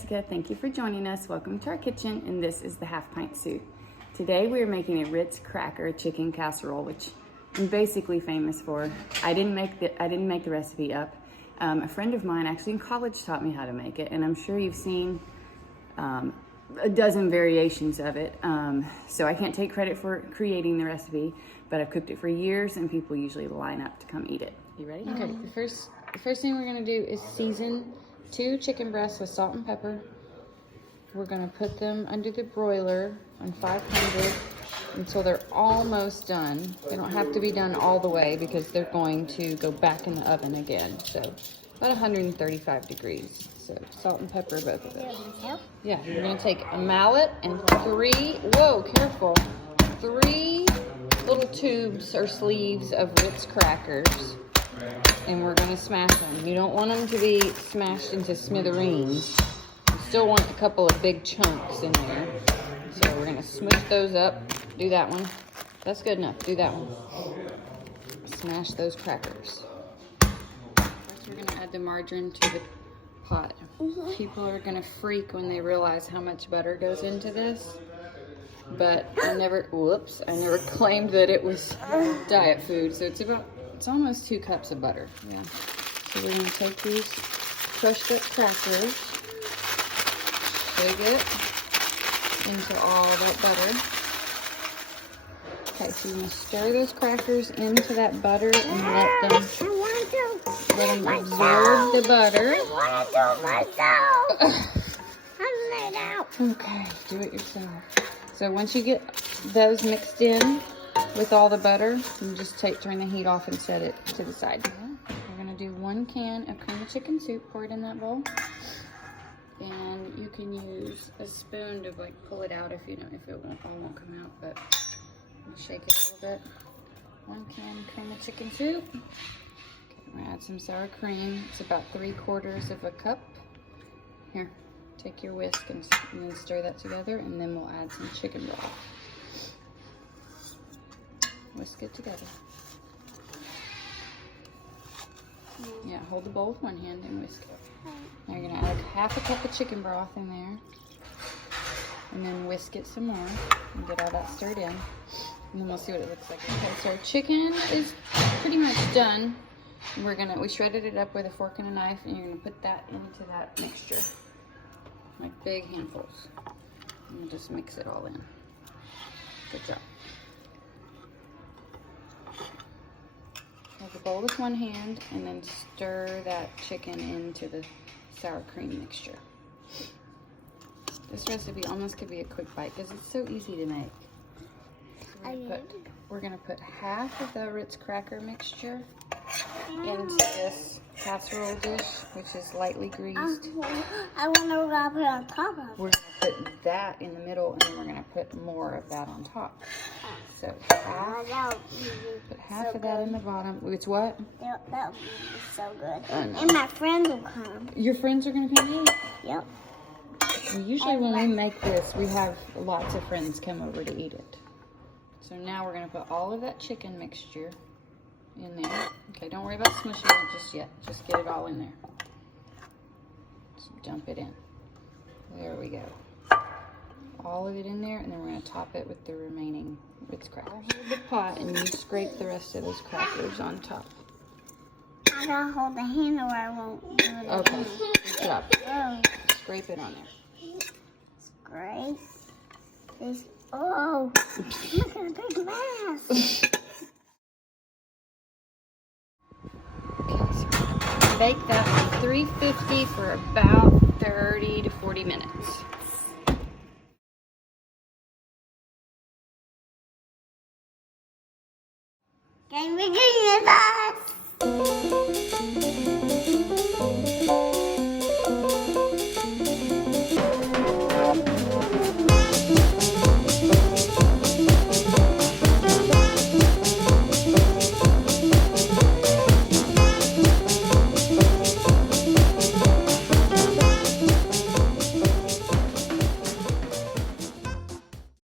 Jessica. Thank you for joining us. Welcome to our kitchen, and this is the Half Pint Sous. Today we are making a Ritz cracker chicken casserole, which I'm basically famous for. I didn't make the recipe up. A friend of mine actually in college taught me how to make it, and I'm sure you've seen a dozen variations of it. So I can't take credit for creating the recipe, but I've cooked it for years, and people usually line up to come eat it. You ready? Okay. The first thing we're gonna do is season 2 chicken breasts with salt and pepper. We're gonna put them under the broiler on 500 until they're almost done. They don't have to be done all the way because they're going to go back in the oven again. So about 135 degrees. So salt and pepper, both of those. Yeah, we're gonna take a mallet and 3 little tubes or sleeves of Ritz crackers. And we're going to smash them. You don't want them to be smashed into smithereens. You still want a couple of big chunks in there. So we're going to smush those up. Do that one. That's good enough. Do that one. Smash those crackers. First we're going to add the margarine to the pot. People are going to freak when they realize how much butter goes into this. But I never claimed that it was diet food. So it's almost 2 cups of butter. Yeah. So we're gonna take these crushed up crackers, shake it into all that butter. Okay, so you're gonna stir those crackers into that butter and let them absorb the butter. I want to do it myself. I'm laid out. Okay, do it yourself. So once you get those mixed in with all the butter, you just turn the heat off and set it to the side. We're gonna do 1 can of cream of chicken soup, pour it in that bowl. And you can use a spoon to pull it out if it won't come out, but shake it a little bit. 1 can cream of chicken soup. Okay, we're gonna add some sour cream. It's about 3/4 of a cup. Here, take your whisk and then stir that together, and then we'll add some chicken broth. Whisk it together. Yeah, hold the bowl with one hand and whisk it. Now you're gonna add 1/2 cup of chicken broth in there, and then whisk it some more and get all that stirred in. And then we'll see what it looks like. Okay, so our chicken is pretty much done. We shredded it up with a fork and a knife, and you're gonna put that into that mixture, like big handfuls, and just mix it all in. Good job. Hold the bowl with one hand and then stir that chicken into the sour cream mixture. This recipe almost could be a quick bite because it's so easy to make. So we're gonna put 1/2 of the Ritz cracker mixture into this casserole dish, which is lightly greased. I want to wrap it on top of it. We're gonna put that in the middle, and then we're gonna put more of that on top. So put 1/2 of that in the bottom. It's what? That would be so good. No. And my friends will come. Your friends are gonna come eat? Yep. Usually when we make this, we have lots of friends come over to eat it. So now we're gonna put all of that chicken mixture in there. Okay, don't worry about smushing it just yet. Just get it all in there. Just dump it in. There we go. All of it in there, and then we're gonna top it with the remaining Ritz crackers. Hold the pot, and you scrape the rest of those crackers on top. I gotta hold the handle or I won't do it. Okay, good job. Oh, Scrape it on there. scrape this. Oh, look at the big glass. Okay, so we're gonna bake that on 350 for about 30 to 40 minutes. Can we get this?